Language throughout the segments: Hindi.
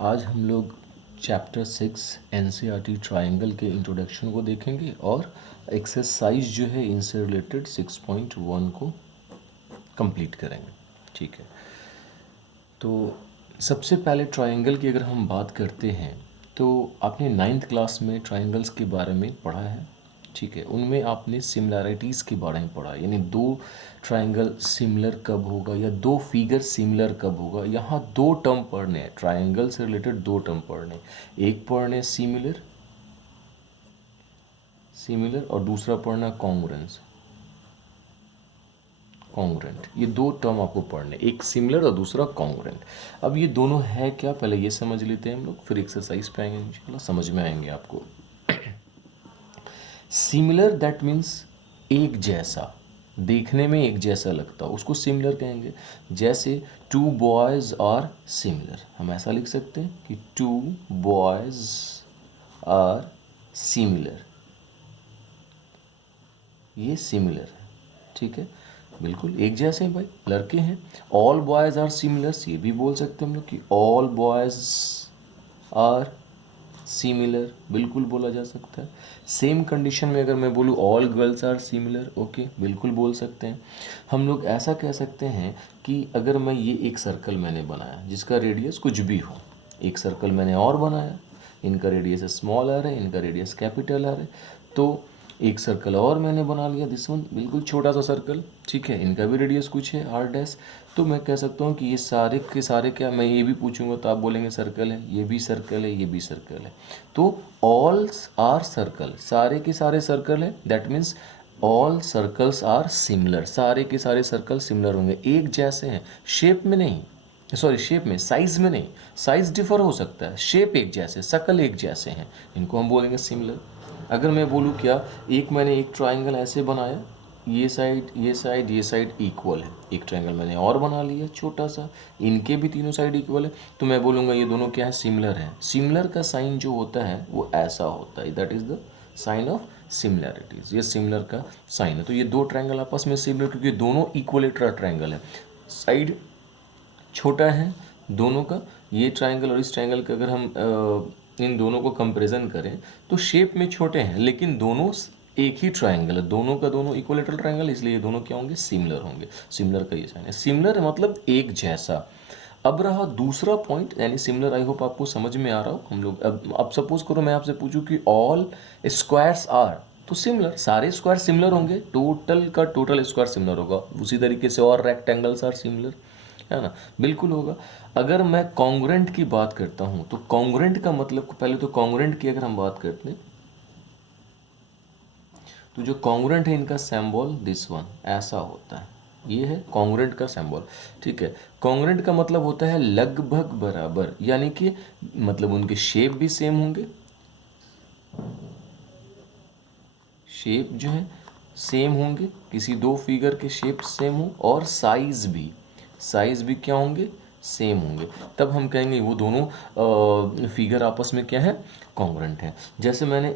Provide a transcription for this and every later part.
आज हम लोग चैप्टर 6 एनसीईआरटी ट्रायंगल के इंट्रोडक्शन को देखेंगे और एक्सरसाइज जो है इनसे रिलेटेड 6.1 को कंप्लीट करेंगे। ठीक है, तो सबसे पहले ट्रायंगल की अगर हम बात करते हैं तो आपने 9th क्लास में ट्रायंगल्स के बारे में पढ़ा है। ठीक है, उनमें आपने सिमिलैरिटीज़ के बारे में पढ़ा, यानी दो ट्रायंगल सिमिलर कब होगा या दो फिगर सिमिलर कब होगा। यहाँ दो टर्म पढ़ने हैं, ट्रायंगल से रिलेटेड दो टर्म पढ़ने, एक पढ़ने सिमिलर सिमिलर और दूसरा पढ़ना कॉन्ग्रुएंस कॉन्ग्रुएंट। ये दो टर्म आपको पढ़ने, एक सिमिलर और दूसरा कॉन्ग्रुएंट। अब ये दोनों है क्या, पहले ये समझ लेते हैं हम लोग, फिर एक्सरसाइज पे आएंगे, इंशाल्लाह समझ में आएंगे आपको। सिमिलर दैट मीन्स एक जैसा, देखने में एक जैसा लगता, उसको सिमिलर कहेंगे। जैसे टू बॉयज़ आर सिमिलर, हम ऐसा लिख सकते हैं कि टू बॉयज़ आर सिमिलर, ये सिमिलर है। ठीक है, बिल्कुल एक जैसे हैं भाई, लड़के हैं। ऑल बॉयज़ आर सिमिलर्स, ये भी बोल सकते हैं हम लोग कि ऑल बॉयज़ आर सिमिलर, बिल्कुल बोला जा सकता है। सेम कंडीशन में अगर मैं बोलूँ all girls are similar, okay, बिल्कुल बोल सकते हैं। हम लोग ऐसा कह सकते हैं कि अगर मैं ये एक सर्कल मैंने बनाया जिसका रेडियस कुछ भी हो, एक सर्कल मैंने और बनाया, इनका रेडियस स्मॉल आ रहा है, इनका रेडियस कैपिटल आ रहा है, तो एक सर्कल और मैंने बना लिया, दिस वन बिल्कुल छोटा सा सर्कल। ठीक है, इनका भी रेडियस कुछ है आर डैश, तो मैं कह सकता हूँ कि ये सारे के सारे, क्या मैं ये भी पूछूंगा तो आप बोलेंगे सर्कल है, ये भी सर्कल है, ये भी सर्कल है। तो ऑल आर सर्कल, सारे के सारे सर्कल है, that means all circles are similar, सारे के सारे सर्कल सिमिलर होंगे, एक जैसे हैं, शेप में नहीं, सॉरी शेप में, साइज में नहीं, साइज डिफर हो सकता है, शेप एक जैसे, शकल एक जैसे हैं, इनको हम बोलेंगे सिमिलर। अगर मैं बोलूँ क्या, एक मैंने एक ट्राइंगल ऐसे बनाया, ये साइड ये साइड ये साइड इक्वल है, एक ट्रायंगल मैंने और बना लिया छोटा सा, इनके भी तीनों साइड इक्वल है, तो मैं बोलूँगा ये दोनों क्या है, सिमिलर है। सिमिलर का साइन जो होता है वो ऐसा होता है, that is the sign of similarities, ये सिमिलर का साइन है। तो ये दो ट्रायंगल आपस में सिमिलर, क्योंकि दोनों इक्वलेटरल ट्रायंगल है, साइड छोटा है दोनों का। ये ट्रायंगल और इस ट्रायंगल का अगर हम इन दोनों को कंपैरिजन करें तो शेप में छोटे हैं, लेकिन दोनों एक ही ट्रायंगल है, दोनों का दोनों इक्वलेटरल ट्रायंगल, इसलिए ये दोनों क्या होंगे, सिमिलर होंगे। सिमिलर का ये साइन है, सिमिलर मतलब एक जैसा। अब रहा दूसरा पॉइंट, यानी सिमिलर, आई होप आपको समझ में आ रहा हो। हम लोग अब सपोज करो मैं आपसे पूछूं कि ऑल स्क्वायर्स आर, तो सिमिलर, सारे स्क्वायर सिमिलर होंगे, टोटल का टोटल स्क्वायर सिमिलर होगा। उसी तरीके से और रेक्टेंगल्स आर सिमिलर, है ना, बिल्कुल होगा। अगर मैं कॉन्ग्रुएंट की बात करता हूं तो कॉन्ग्रुएंट का मतलब, पहले तो कॉन्ग्रुएंट की अगर हम बात करते हैं तो जो कॉन्ग्रुएंट है इनका सिंबल दिस वन ऐसा होता है, ये है कॉन्ग्रुएंट का सिंबल। ठीक है, कॉन्ग्रुएंट का मतलब होता है लगभग बराबर, यानी कि मतलब उनके शेप भी सेम होंगे, शेप जो है सेम होंगे, किसी दो फिगर के शेप सेम हो, और साइज भी क्या होंगे, सेम होंगे, तब हम कहेंगे वो दोनों फिगर आपस में क्या है, कॉन्ग्रुएंट है। जैसे मैंने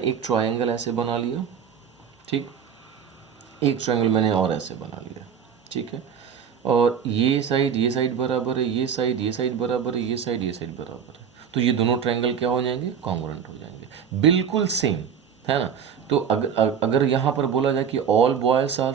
एक ट्रायंगल ऐसे बना लिया, ठीक, एक ट्रायंगल मैंने और ऐसे बना लिया, ठीक है, और ये साइड बराबर है, ये साइड बराबर है, ये साइड बराबर है, तो ये दोनों ट्रायंगल क्या हो जाएंगे, कॉन्ग्रुएंट हो जाएंगे, बिल्कुल सेम, है ना। तो अगर यहाँ पर बोला जाए कि ऑल बॉयज़ आर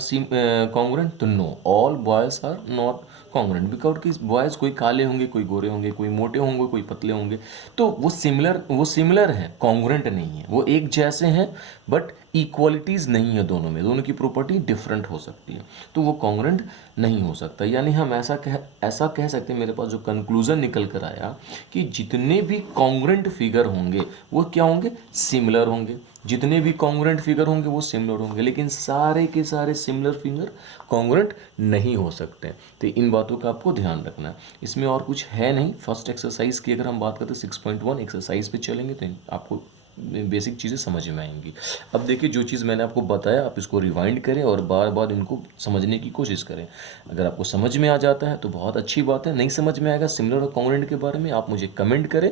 कॉन्ग्रुएंट, तो no, all boys are not congruent, because कि बॉयज़ कोई काले होंगे, कोई गोरे होंगे, कोई मोटे होंगे, कोई पतले होंगे, तो वो सिमिलर है, कॉन्ग्रुएंट नहीं है, वो एक जैसे हैं, बट इक्वालिटीज़ नहीं है दोनों में, दोनों की प्रॉपर्टी डिफरेंट हो सकती है, तो वो कॉन्ग्रुएंट नहीं हो सकता। यानी हम ऐसा कह सकते हैं, मेरे पास जो कंक्लूजन निकल कर आया कि जितने भी कॉन्ग्रुएंट फिगर होंगे वो क्या होंगे, सिमिलर होंगे, जितने भी कॉन्ग्रुएंट फिगर होंगे वो सिमिलर होंगे, लेकिन सारे के सारे सिमिलर फिगर कॉन्ग्रुएंट नहीं हो सकते। तो इन बातों का आपको ध्यान रखना है, इसमें और कुछ है नहीं। फर्स्ट एक्सरसाइज की अगर हम बात करते हैं 6.1 एक्सरसाइज पे चलेंगे तो आपको बेसिक चीज़ें समझ में आएंगी। अब देखिए, जो चीज़ मैंने आपको बताया आप इसको रिवाइंड करें और बार बार इनको समझने की कोशिश करें। अगर आपको समझ में आ जाता है तो बहुत अच्छी बात है, नहीं समझ में आएगा सिमिलर और कॉन्ग्रुएंट के बारे में, आप मुझे कमेंट करें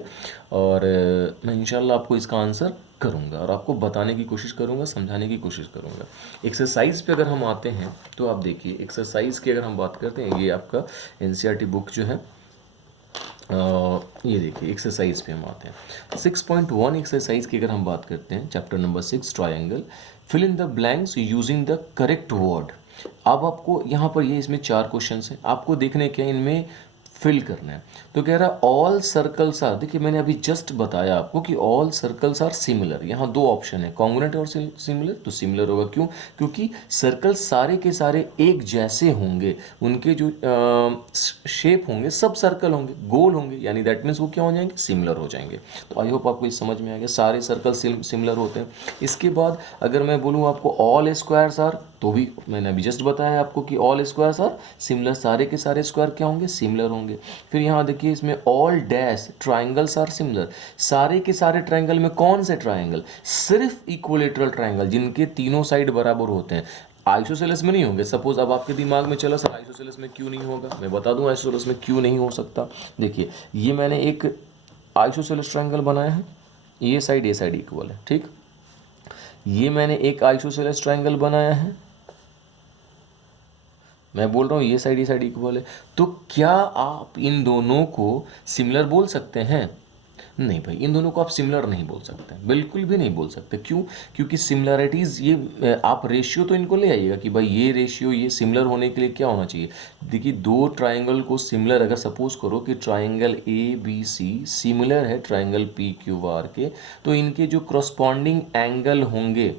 और मैं इंशाल्लाह आपको इसका आंसर करूंगा और आपको बताने की कोशिश करूंगा, समझाने की कोशिश करूंगा। एक्सरसाइज पे अगर हम आते हैं तो आप देखिए, एक्सरसाइज की अगर हम बात करते हैं, ये आपका एनसीईआरटी बुक जो है ये देखिए एक्सरसाइज पे हम आते हैं। 6.1 एक्सरसाइज की अगर हम बात करते हैं, chapter number 6 triangle, fill in the blanks using the correct word. अब आपको यहाँ पर ये इसमें 4 क्वेश्चन हैं, आपको देखने के इनमें फिल करना है। तो कह रहा ऑल सर्कल्स आर, देखिए मैंने अभी जस्ट बताया आपको कि ऑल सर्कल्स आर सिमिलर। यहाँ 2 ऑप्शन है, कॉन्ग्रुएंट और सिमिलर। तो सिमिलर होगा क्यों? क्योंकि सर्कल सारे के सारे एक जैसे होंगे, उनके जो शेप होंगे सब सर्कल होंगे, गोल होंगे, यानी दैट मीन्स वो क्या हो जाएंगे? सिमिलर हो जाएंगे। तो आई होप आपको ये समझ में आ गया, सारे सर्कल सिमिलर होते हैं। इसके बाद अगर मैं बोलूँ आपको ऑल स्क्वायर्स आर, तो भी मैंने अभी जस्ट बताया आपको कि ऑल स्क्वायर्स आर सिमिलर, सारे के सारे स्क्वायर क्या होंगे? सिमिलर होंगे। फिर यहाँ देखिए इसमें all dash triangles are similar, सारे के सारे ट्राइंगल में कौन से ट्राइंगल? सिर्फ इक्विलेटरल ट्राइंगल, जिनके तीनों साइड बराबर होते हैं। आइसोसेलेस में नहीं होंगे। सपोज अब आपके दिमाग में चला सर आइसोसेलेस में क्यों नहीं होगा, मैं बता दूं आइसोसेलेस में क्यों नहीं हो सकता। देखिए ये मैंने एक आइसोसेलेस ट्राइंगल बनाया है, ये साइड इक्वल है, ठीक। ये मैंने एक आइसोसेलेस ट्राइंगल बनाया है, मैं बोल रहा हूँ ये साइड इक्वल है। तो क्या आप इन दोनों को सिमिलर बोल सकते हैं? नहीं भाई, इन दोनों को आप सिमिलर नहीं बोल सकते, बिल्कुल भी नहीं बोल सकते। क्यों? क्योंकि सिमिलरिटीज़, ये आप रेशियो तो इनको ले आइएगा कि भाई ये रेशियो, ये सिमिलर होने के लिए क्या होना चाहिए। देखिए दो ट्राइंगल को सिमिलर, अगर सपोज करो कि triangle A B C similar है ट्राइंगल पी क्यू आर के, तो इनके जो करस्पॉन्डिंग एंगल होंगे,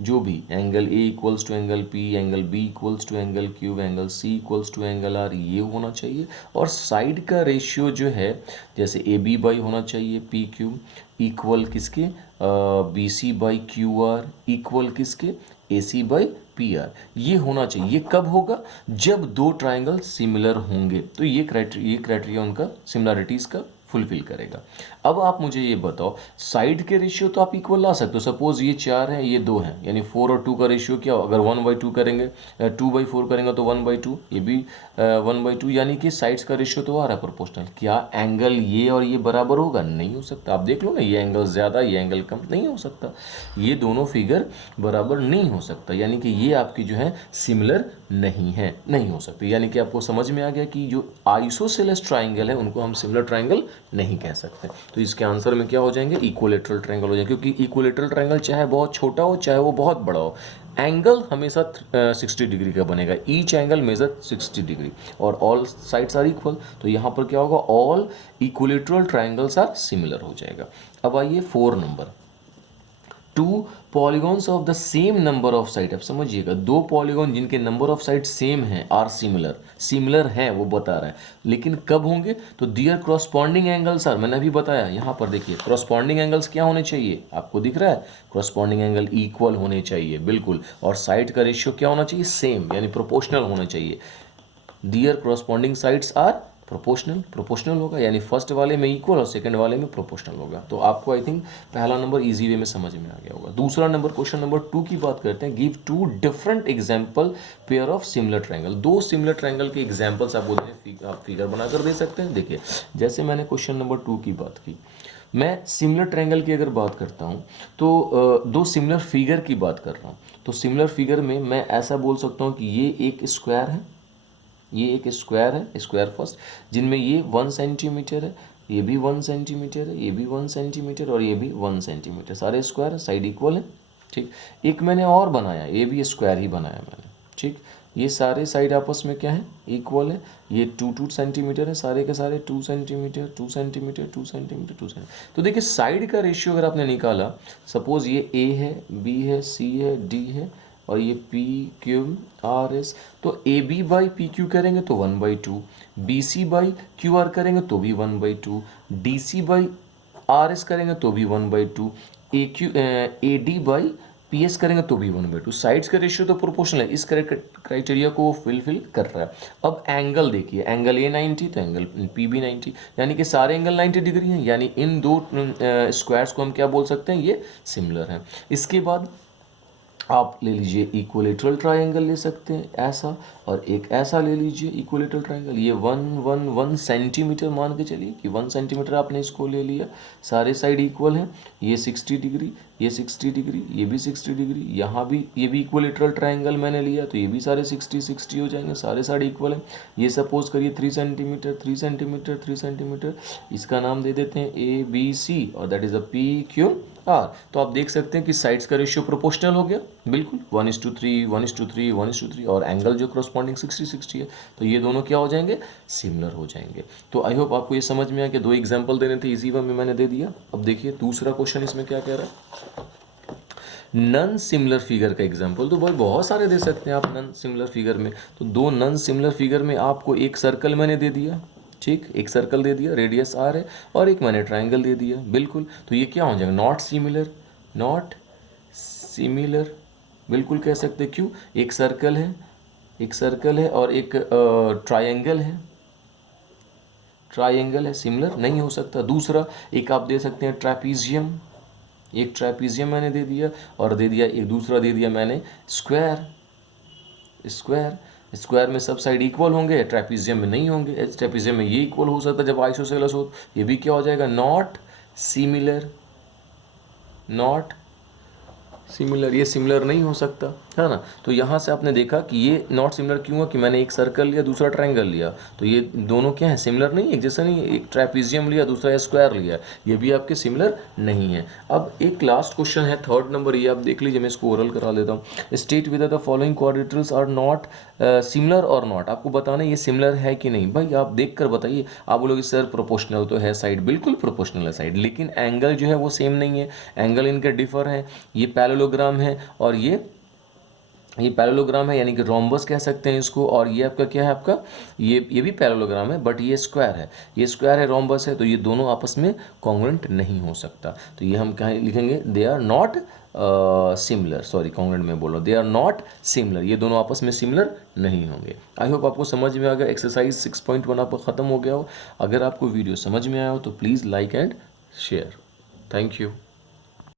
जो भी angle A equals to angle P, angle B equals to angle Q, angle C equals to angle R, ये होना चाहिए। और साइड का रेशियो जो है, जैसे ए बी बाई होना चाहिए पी क्यू इक्वल किसके? B C by Q R equal किसके? A C by P R, ये होना चाहिए। ये कब होगा? जब दो ट्राइंगल सिमिलर होंगे। तो ये क्राइटेरिया उनका सिमिलरिटीज़ का फुलफिल करेगा। अब आप मुझे ये बताओ, साइड के रेशियो तो आप इक्वल ला सकते हो। सपोज ये 4 है, ये 2 है, यानी 4 और 2 का रेशियो क्या हो? अगर 1/2 करेंगे, 2/4 करेंगे तो 1/2, ये भी 1/2, यानी कि साइड्स का रेशियो तो आ रहा है प्रोपोर्शनल। क्या एंगल ये और ये बराबर होगा? नहीं हो सकता। आप देख लो ना, ये एंगल ज़्यादा, ये एंगल कम, नहीं हो सकता। ये दोनों फिगर बराबर नहीं हो सकता, यानी कि ये आपकी जो है सिमिलर नहीं है, नहीं हो सकती। यानी कि आपको समझ में आ गया कि जो आइसोसेलेस ट्राइंगल है उनको हम सिमिलर ट्राइंगल नहीं कह सकते। तो इसके आंसर में क्या हो जाएंगे? इक्विलेटरल ट्राइंगल हो जाएंगे, क्योंकि इक्विलेटरल ट्राइंगल चाहे बहुत छोटा हो चाहे वो बहुत बड़ा हो, एंगल हमेशा 60 डिग्री का बनेगा। ईच एंगल मेजर 60 डिग्री और ऑल साइड्स आर इक्वल। तो यहाँ पर क्या होगा? All equilateral triangles are similar हो जाएगा। अब आइए 4 number, 2 polygons of the same number of side. अब समझिएगा, 2 पॉलीगॉन जिनके नंबर ऑफ साइड सेम है आर सिमिलर, सिमिलर हैं वो बता रहा है, लेकिन कब होंगे? तो दियर क्रॉसपॉन्डिंग एंगल्स आर, मैंने अभी बताया यहाँ पर देखिए क्रॉसपॉन्डिंग एंगल्स क्या होने चाहिए, आपको दिख रहा है? क्रॉसपॉन्डिंग एंगल इक्वल होने चाहिए, बिल्कुल। और साइड का रेशियो क्या होना चाहिए? सेम, यानी प्रोपोर्शनल होना चाहिए। दियर क्रॉसपॉन्डिंग साइड्स आर प्रोपोर्शनल होगा, यानी फर्स्ट वाले में इक्वल और सेकंड वाले में प्रोपोर्शनल होगा। तो आपको आई थिंक पहला नंबर इजी वे में समझ में आ गया होगा। दूसरा नंबर, क्वेश्चन नंबर 2 की बात करते हैं। Give 2 different example pair of similar triangle. 2 similar triangle के एग्जाम्पल्स आपको आप फिगर बनाकर दे सकते हैं। देखिए जैसे मैंने क्वेश्चन नंबर 2 की बात की, मैं सिमिलर ट्राइंगल की अगर बात करता हूँ तो 2 सिमिलर फिगर की बात कर रहा हूँ। तो सिमिलर फिगर में मैं ऐसा बोल सकता हूँ कि ये एक स्क्वायर है, ये एक स्क्वायर है, स्क्वायर फर्स्ट, जिनमें ये 1 सेंटीमीटर है, ये भी 1 सेंटीमीटर है, ये भी 1 सेंटीमीटर और ये भी 1 सेंटीमीटर, सारे स्क्वायर है, साइड इक्वल है, ठीक। एक मैंने और बनाया, ये भी स्क्वायर ही बनाया मैंने, ठीक। ये सारे साइड आपस में क्या है? इक्वल है। ये 2 सेंटीमीटर है, सारे के सारे 2 सेंटीमीटर 2 सेंटीमीटर 2 सेंटीमीटर 2 सेंटीमीटर। तो देखिए साइड का रेशियो अगर आपने निकाला, सपोज ये ए है, बी है, सी है, डी है और ये पी क्यू आर एस, तो A B by P Q करेंगे तो 1/2, B C by Q R करेंगे तो भी 1/2, D C by R S करेंगे तो भी 1/2, A D by P S करेंगे तो भी 1/2। साइड्स का रेशियो तो प्रोपोर्शनल है, इस क्राइटेरिया को वो फिल कर रहा है। अब एंगल देखिए, एंगल ए 90 तो एंगल पी भी 90, यानी कि सारे एंगल 90 डिग्री हैं, यानी इन दो स्क्वायर्स को हम क्या बोल सकते हैं? ये सिमिलर हैं। इसके बाद आप ले लीजिए इक्विलेटरल ट्रायंगल ले सकते हैं ऐसा, और एक ऐसा ले लीजिए इक्विलेटरल ट्रायंगल, ये 1 सेंटीमीटर मान के चलिए कि 1 सेंटीमीटर आपने इसको ले लिया, सारे साइड इक्वल हैं, ये 60 डिग्री, ये 60 डिग्री, ये भी 60 डिग्री, यहाँ भी ये भी इक्विलेटरल ट्रायंगल मैंने लिया तो ये भी सारे 60 हो जाएंगे, सारे साइड इक्वल हैं। ये सपोज करिए 3 सेंटीमीटर 3 सेंटीमीटर 3 सेंटीमीटर, इसका नाम दे देते हैं ABC और दैट इज़ अ PQR। तो आप देख सकते हैं कि साइड्स का रेशियो प्रोपोर्शनल हो गया, बिल्कुल 1:3 1:3 1:3, और एंगल जो करस्पॉन्डिंग 60 है, तो ये दोनों क्या हो जाएंगे, सिमिलर हो जाएंगे। तो आई होप आपको ये समझ में आया कि 2 एग्जाम्पल देने थे, इजी वन में मैंने दे दिया। अब देखिए दूसरा क्वेश्चन इसमें क्या कह रहा है, नन सिमिलर फिगर का एग्जाम्पल। तो भाई बहुत सारे दे सकते हैं आप नन सिमिलर फिगर में। तो 2 नन सिमिलर फिगर में आपको एक सर्कल मैंने दे दिया, ठीक, एक सर्कल दे दिया, रेडियस R है, और एक मैंने ट्रायंगल दे दिया, बिल्कुल। तो ये क्या हो जाएगा, नॉट सिमिलर, बिल्कुल कह सकते, क्यों, एक सर्कल है और एक ट्रायंगल है, सिमिलर नहीं हो सकता। दूसरा एक आप दे सकते हैं ट्रैपीजियम, एक ट्रैपीजियम मैंने दे दिया, और दे दिया एक दूसरा दे दिया मैंने स्क्वायर में सब साइड इक्वल होंगे, ट्रैपीजियम में नहीं होंगे। ट्रैपीजियम में ये इक्वल हो सकता है जब आइसोसेलेस हो, ये भी क्या हो जाएगा, नॉट सिमिलर, ये सिमिलर नहीं हो सकता, है ना। तो यहाँ से आपने देखा कि ये नॉट सिमिलर क्यों हुआ, कि मैंने एक सर्कल लिया दूसरा ट्रायंगल लिया, तो ये दोनों क्या है, सिमिलर नहीं, एक जैसा नहीं है। एक ट्रैपीजियम लिया दूसरा स्क्वायर लिया, ये भी आपके सिमिलर नहीं है। अब एक लास्ट क्वेश्चन है 3rd नंबर, ये आप देख लीजिए, मैं इसको ओरल करा देता हूँ। State with the following quadrilaterals are not similar और नॉट, आपको बताना ये सिमिलर है कि नहीं। भाई आप देख कर बताइए। आप बोलोगे सर प्रोपोर्शनल तो है साइड, बिल्कुल प्रोपोर्शनल है साइड, लेकिन एंगल जो है वो सेम नहीं है, एंगल इनके डिफर हैं। ये पैरेललोग्राम है और ये पैरेललोग्राम है, यानी कि रोम्बस कह सकते हैं इसको, और ये आपका क्या है, आपका ये भी पैरेललोग्राम है, बट ये स्क्वायर है, रोम्बस है, तो ये दोनों आपस में कॉन्ग्रुएंट नहीं हो सकता। तो ये हम कहाँ लिखेंगे, they are not similar, sorry congruent में बोलो, दे आर नॉट सिमिलर, ये दोनों आपस में सिमिलर नहीं होंगे। आई होप आपको समझ में आ गया। एक्सरसाइज 6.1 आपका ख़त्म हो गया हो। अगर आपको वीडियो समझ में आया हो तो please like and share. Thank you.